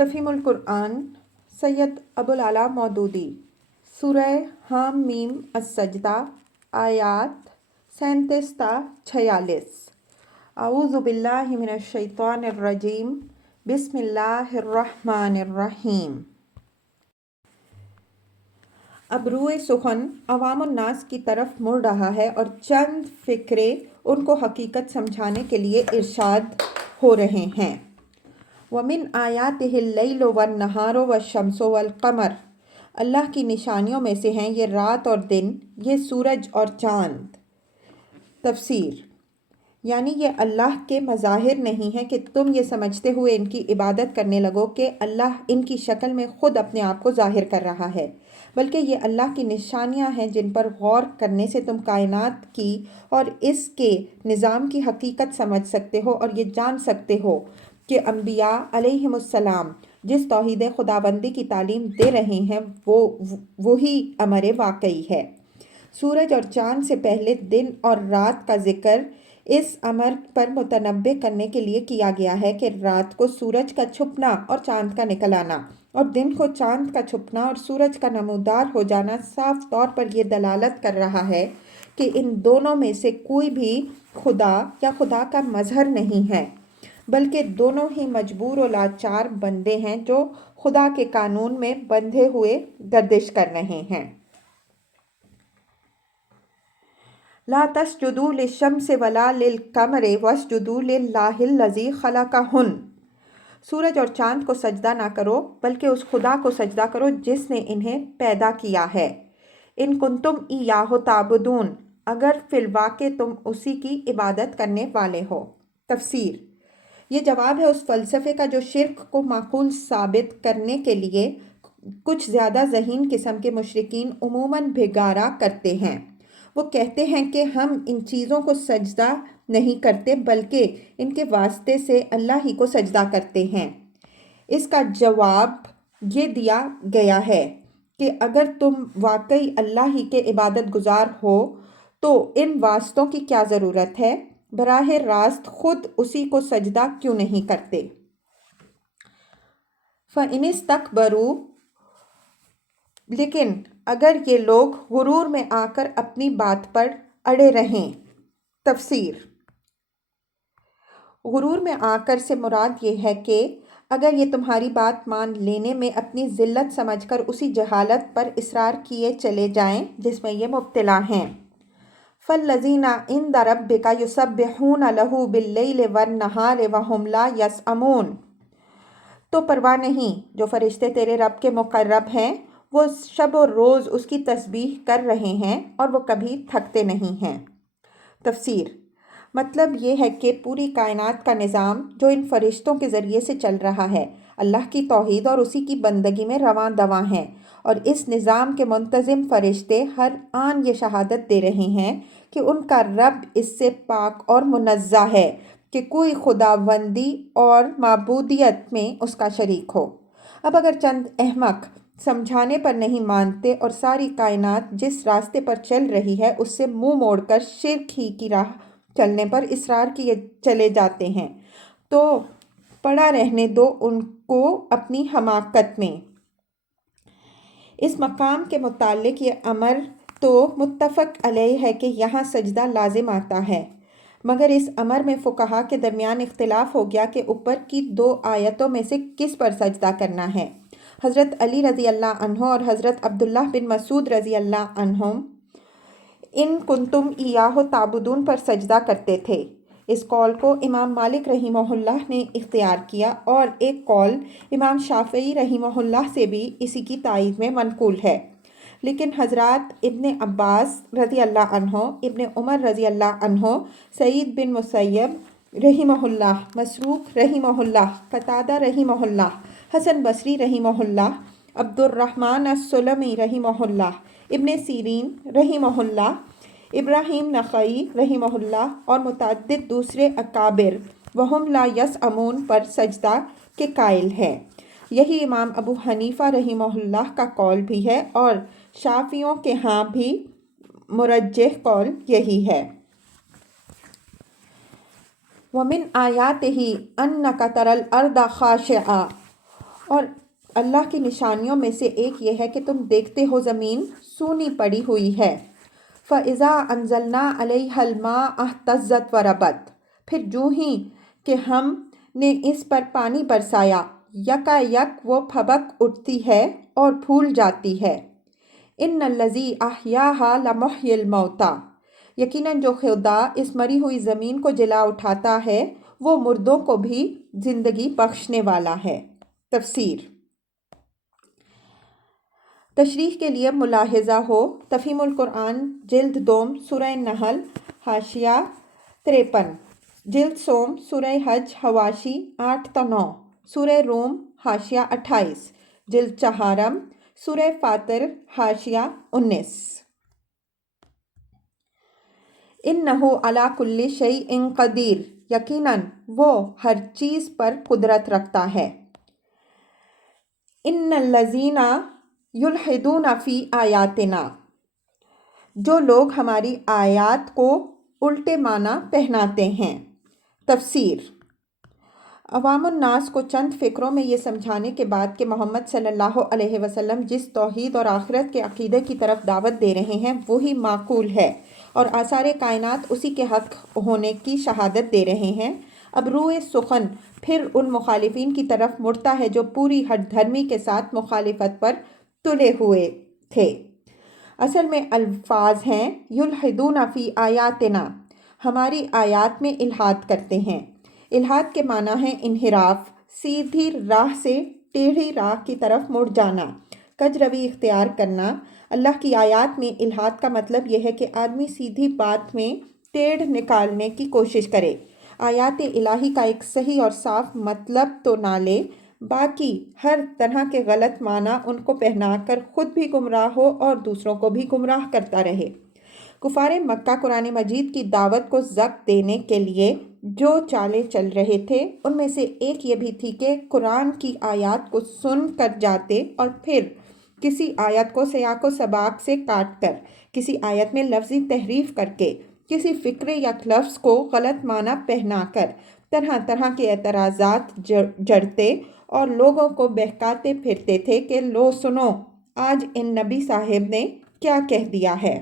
تفہیم القرآن سید ابوالعلا مودودی سورہ حم میم السجدہ آیات 37 تا 46۔ اعوذ باللہ من الشیطان الرجیم بسم اللہ الرحمن الرحیم۔ اب روئے سخن عوام الناس کی طرف مڑ رہا ہے اور چند فقرے ان کو حقیقت سمجھانے کے لیے ارشاد ہو رہے ہیں۔ وَمِنْ آیَاتِهِ اللَّيْلُ وَالنَّهَارُ وَالشَّمْسُ وَالْقَمَرُ، اللہ کی نشانیوں میں سے ہیں یہ رات اور دن، یہ سورج اور چاند۔ تفسیر، یعنی یہ اللہ کے مظاہر نہیں ہیں کہ تم یہ سمجھتے ہوئے ان کی عبادت کرنے لگو کہ اللہ ان کی شکل میں خود اپنے آپ کو ظاہر کر رہا ہے، بلکہ یہ اللہ کی نشانیاں ہیں جن پر غور کرنے سے تم کائنات کی اور اس کے نظام کی حقیقت سمجھ سکتے ہو اور یہ جان سکتے ہو کہ انبیاء علیہم السلام جس توحید خداوندی کی تعلیم دے رہے ہیں وہی امر واقعی ہے۔ سورج اور چاند سے پہلے دن اور رات کا ذکر اس امر پر متنبع کرنے کے لیے کیا گیا ہے کہ رات کو سورج کا چھپنا اور چاند کا نکل آنا اور دن کو چاند کا چھپنا اور سورج کا نمودار ہو جانا صاف طور پر یہ دلالت کر رہا ہے کہ ان دونوں میں سے کوئی بھی خدا یا خدا کا مظہر نہیں ہے، بلکہ دونوں ہی مجبور و لاچار بندے ہیں جو خدا کے قانون میں بندھے ہوئے گردش کر رہے ہیں۔ لا تسجدوا للشمس ولا للقمر واسجدوا للہ الذی خلقہن، سورج اور چاند کو سجدہ نہ کرو بلکہ اس خدا کو سجدہ کرو جس نے انہیں پیدا کیا ہے۔ ان کنتم ایاہ تعبدون، اگر فی الواقع تم اسی کی عبادت کرنے والے ہو۔ تفسیر، یہ جواب ہے اس فلسفے کا جو شرک کو معقول ثابت کرنے کے لیے کچھ زیادہ ذہین قسم کے مشرکین عموماً بھگارا کرتے ہیں۔ وہ کہتے ہیں کہ ہم ان چیزوں کو سجدہ نہیں کرتے بلکہ ان کے واسطے سے اللہ ہی کو سجدہ کرتے ہیں۔ اس کا جواب یہ دیا گیا ہے کہ اگر تم واقعی اللہ ہی کے عبادت گزار ہو تو ان واسطوں کی کیا ضرورت ہے؟ براہ راست خود اسی کو سجدہ کیوں نہیں کرتے؟ فَإِنِ اسْتَكْبَرُوا، لیکن اگر یہ لوگ غرور میں آ کر اپنی بات پر اڑے رہیں۔ تفسیر، غرور میں آ کر سے مراد یہ ہے کہ اگر یہ تمہاری بات مان لینے میں اپنی ذلت سمجھ کر اسی جہالت پر اصرار کیے چلے جائیں جس میں یہ مبتلا ہیں۔ فَالَّذِينَ عِندَ رَبِّكَ يُسَبِّحُونَ لَهُ بِاللَّيْلِ وَالنَّهَارِ وَهُمْ لَا يَسْأَمُونَ، تو پرواہ نہیں جو فرشتے تیرے رب کے مقرب ہیں وہ شب و روز اس کی تسبیح کر رہے ہیں اور وہ کبھی تھکتے نہیں ہیں۔ تفسیر، مطلب یہ ہے کہ پوری کائنات کا نظام جو ان فرشتوں کے ذریعے سے چل رہا ہے اللہ کی توحید اور اسی کی بندگی میں رواں دواں ہے، اور اس نظام کے منتظم فرشتے ہر آن یہ شہادت دے رہے ہیں کہ ان کا رب اس سے پاک اور منزہ ہے کہ کوئی خداوندی اور معبودیت میں اس کا شریک ہو۔ اب اگر چند احمق سمجھانے پر نہیں مانتے اور ساری کائنات جس راستے پر چل رہی ہے اس سے منہ موڑ کر شرک ہی کی راہ چلنے پر اصرار کیے چلے جاتے ہیں تو پڑا رہنے دو ان کو اپنی حماقت میں۔ اس مقام کے متعلق یہ امر تو متفق علیہ ہے کہ یہاں سجدہ لازم آتا ہے، مگر اس امر میں فقہا کے درمیان اختلاف ہو گیا کہ اوپر کی دو آیتوں میں سے کس پر سجدہ کرنا ہے۔ حضرت علی رضی اللہ عنہ اور حضرت عبداللہ بن مسعود رضی اللہ عنہم ان کنتم ایاہ تعبدون پر سجدہ کرتے تھے۔ اس قول کو امام مالک رحمہ اللہ نے اختیار کیا اور ایک قول امام شافعی رحمہ اللہ سے بھی اسی کی تائید میں منقول ہے، لیکن حضرات ابن عباس رضی اللہ عنہ، ابن عمر رضی اللہ عنہ، سعید بن مسیب رحمہ اللہ، مسروق رحمہ اللہ، قتادہ رحمہ اللہ، حسن بصری رحمہ اللہ، عبد الرحمن السلمی رحمہ اللہ، ابن سیرین رحمہ اللہ، ابراہیم نخعی رحمہ اللہ اور متعدد دوسرے اکابر وہم لا یسأمون پر سجدہ کے قائل ہیں۔ یہی امام ابو حنیفہ رحمہ اللہ کا قول بھی ہے اور شافعیوں کے ہاں بھی مرجح قول یہی ہے۔ وَمِنْ آیَاتِهِ أَنَّكَ تَرَى الْأَرْضَ خَاشِعَةً، اور اللہ کی نشانیوں میں سے ایک یہ ہے کہ تم دیکھتے ہو زمین سونی پڑی ہوئی ہے۔ فَإِذَا أَنزَلْنَا عَلَيْهَا الْمَاءَ اهْتَزَّتْ وَرَبَتْ، پھر جو ہی کہ ہم نے اس پر پانی برسایا، یکا یک وہ پھبک اٹھتی ہے اور پھول جاتی ہے۔ ان الذی احیاھا لمحیی الموتیٰ، یقیناً جو خدا اس مری ہوئی زمین کو جلا اٹھاتا ہے وہ مردوں کو بھی زندگی بخشنے والا ہے۔ تفسیر۔ تشریح کے لیے ملاحظہ ہو، تفہیم القرآن جلد دوم سورہ نحل حاشیہ 53، جلد سوم سورہ حج حواشی 8 تا 9، سورہ روم حاشیہ 28، جلد چہارم سورہ فاطر حاشیہ 19۔ انہ علی کل شیء قدیر، یقیناً وہ ہر چیز پر قدرت رکھتا ہے۔ ان الذین یلحدون فی آیاتنا، جو لوگ ہماری آیات کو الٹے معنی پہناتے ہیں۔ تفسیر۔ عوام الناس کو چند فقروں میں یہ سمجھانے کے بعد کہ محمد صلی اللہ علیہ وسلم جس توحید اور آخرت کے عقیدے کی طرف دعوت دے رہے ہیں وہی معقول ہے اور آثار کائنات اسی کے حق ہونے کی شہادت دے رہے ہیں، اب روئے سخن پھر ان مخالفین کی طرف مڑتا ہے جو پوری ہٹ دھرمی کے ساتھ مخالفت پر تلے ہوئے تھے۔ اصل میں الفاظ ہیں یلحدون فی آیاتنا، ہماری آیات میں الحاد کرتے ہیں۔ الحاد کے معنی ہے انحراف، سیدھی راہ سے ٹیڑھی راہ کی طرف مڑ جانا، کج روی اختیار کرنا۔ اللہ کی آیات میں الحاد کا مطلب یہ ہے کہ آدمی سیدھی بات میں ٹیڑھ نکالنے کی کوشش کرے، آیات الہی کا ایک صحیح اور صاف مطلب تو نہ لے، باقی ہر طرح کے غلط معنی ان کو پہنا کر خود بھی گمراہ ہو اور دوسروں کو بھی گمراہ کرتا رہے۔ کفار مکہ قرآن مجید کی دعوت کو زق دینے کے لیے جو چالیں چل رہے تھے ان میں سے ایک یہ بھی تھی کہ قرآن کی آیات کو سن کر جاتے اور پھر کسی آیت کو سیاق و سباق سے کاٹ کر، کسی آیت میں لفظی تحریف کر کے، کسی فقرے یا لفظ کو غلط معنی پہنا کر طرح طرح کے اعتراضات جڑتے اور لوگوں کو بہکاتے پھرتے تھے کہ لو سنو آج ان نبی صاحب نے کیا کہہ دیا ہے۔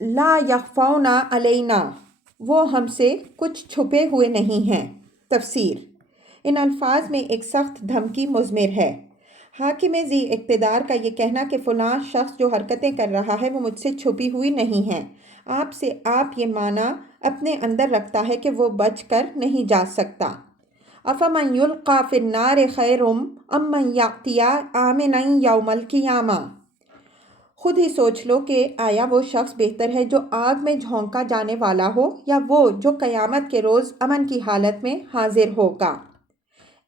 لا یخفون علینا، وہ ہم سے کچھ چھپے ہوئے نہیں ہیں۔ تفسیر۔ ان الفاظ میں ایک سخت دھمکی مضمر ہے۔ حاکم ذی اقتدار کا یہ کہنا کہ فلاں شخص جو حرکتیں کر رہا ہے وہ مجھ سے چھپی ہوئی نہیں ہیں، آپ سے آپ یہ معنی اپنے اندر رکھتا ہے کہ وہ بچ کر نہیں جا سکتا۔ افمن یلقی فی النار خیر ام من یأتی آمنا یوم القیامہ، خود ہی سوچ لو کہ آیا وہ شخص بہتر ہے جو آگ میں جھونکا جانے والا ہو یا وہ جو قیامت کے روز امن کی حالت میں حاضر ہوگا۔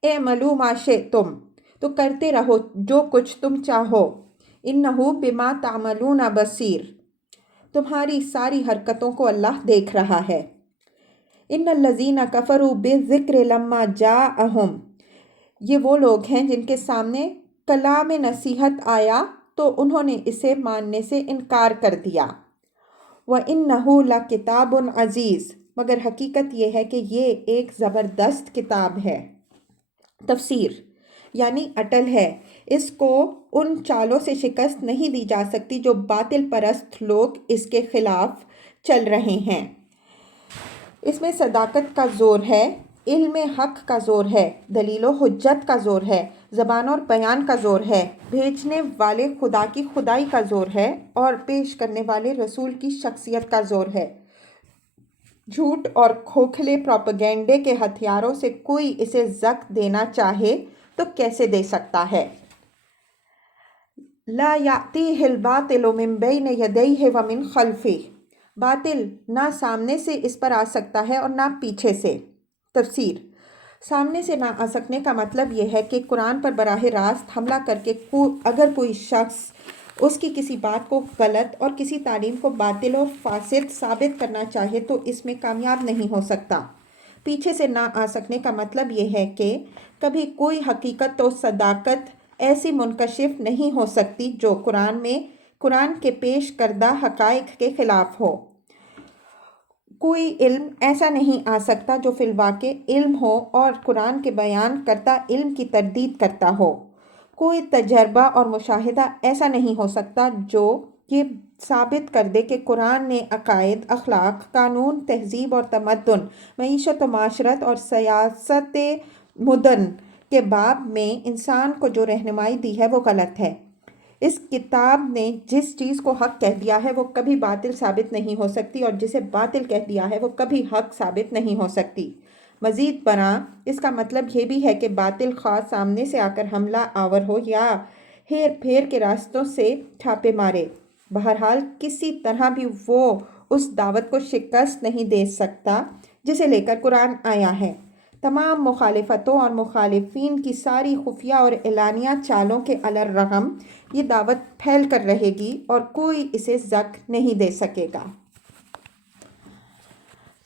اعملوا ما شئتم، تو کرتے رہو جو کچھ تم چاہو، انہ بما تعملون بصیر، تمہاری ساری حرکتوں کو اللہ دیکھ رہا ہے۔ ان الذین کفروا بالذکر لما جاءہم، یہ وہ لوگ ہیں جن کے سامنے کلام نصیحت آیا تو انہوں نے اسے ماننے سے انکار کر دیا۔ وَإِنَّهُ لَكِتَابٌ عَزِیزٌ، مگر حقیقت یہ ہے کہ یہ ایک زبردست کتاب ہے۔ تفسیر۔ یعنی اٹل ہے، اس کو ان چالوں سے شکست نہیں دی جا سکتی جو باطل پرست لوگ اس کے خلاف چل رہے ہیں۔ اس میں صداقت کا زور ہے، علم حق کا زور ہے، دلیل و حجت کا زور ہے، زبان اور بیان کا زور ہے، بھیجنے والے خدا کی خدائی کا زور ہے اور پیش کرنے والے رسول کی شخصیت کا زور ہے۔ جھوٹ اور کھوکھلے پروپیگنڈے کے ہتھیاروں سے کوئی اسے زق دینا چاہے تو کیسے دے سکتا ہے۔ لا یأتیہ الباطل من بین یدیہ ومن خلفہ، باطل نہ سامنے سے اس پر آ سکتا ہے اور نہ پیچھے سے۔ تفسیر۔ سامنے سے نہ آ سکنے کا مطلب یہ ہے کہ قرآن پر براہ راست حملہ کر کے اگر کوئی شخص اس کی کسی بات کو غلط اور کسی تعلیم کو باطل اور فاسد ثابت کرنا چاہے تو اس میں کامیاب نہیں ہو سکتا۔ پیچھے سے نہ آ سکنے کا مطلب یہ ہے کہ کبھی کوئی حقیقت و صداقت ایسی منکشف نہیں ہو سکتی جو قرآن کے پیش کردہ حقائق کے خلاف ہو۔ کوئی علم ایسا نہیں آ سکتا جو فی الواقع علم ہو اور قرآن کے بیان کرتا علم کی تردید کرتا ہو۔ کوئی تجربہ اور مشاہدہ ایسا نہیں ہو سکتا جو یہ ثابت کر دے کہ قرآن نے عقائد، اخلاق، قانون، تہذیب اور تمدن، معیشت و معاشرت اور سیاست مدن کے باب میں انسان کو جو رہنمائی دی ہے وہ غلط ہے۔ اس کتاب نے جس چیز کو حق کہہ دیا ہے وہ کبھی باطل ثابت نہیں ہو سکتی، اور جسے باطل کہہ دیا ہے وہ کبھی حق ثابت نہیں ہو سکتی۔ مزید برآں اس کا مطلب یہ بھی ہے کہ باطل خواہ سامنے سے آ کر حملہ آور ہو یا ہیر پھیر کے راستوں سے چھاپے مارے، بہرحال کسی طرح بھی وہ اس دعوت کو شکست نہیں دے سکتا جسے لے کر قرآن آیا ہے۔ تمام مخالفتوں اور مخالفین کی ساری خفیہ اور اعلانیہ چالوں کے الرغم یہ دعوت پھیل کر رہے گی اور کوئی اسے زک نہیں دے سکے گا۔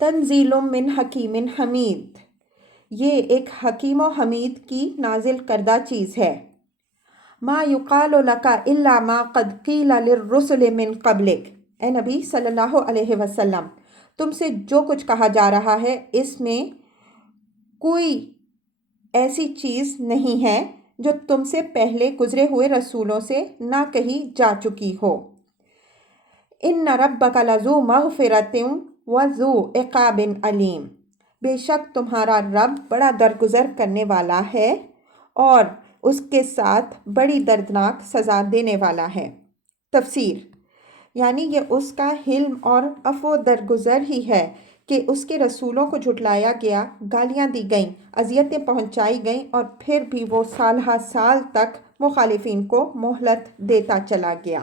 تنزیل من حکیم حمید، یہ ایک حکیم و حمید کی نازل کردہ چیز ہے۔ ما یقال لک الا ما قد قیل للرسل من قبلک، اے نبی صلی اللہ علیہ وسلم، تم سے جو کچھ کہا جا رہا ہے اس میں کوئی ایسی چیز نہیں ہے جو تم سے پہلے گزرے ہوئے رسولوں سے نہ کہی جا چکی ہو۔ ان ربک لذو مغفرۃ وذو عقاب علیم، بے شک تمہارا رب بڑا درگزر کرنے والا ہے اور اس کے ساتھ بڑی دردناک سزا دینے والا ہے۔ تفسیر، یعنی یہ اس کا حلم اور عفو درگزر ہی ہے کہ اس کے رسولوں کو جھٹلایا گیا، گالیاں دی گئیں، اذیتیں پہنچائی گئیں، اور پھر بھی وہ سالہ سال تک مخالفین کو مہلت دیتا چلا گیا۔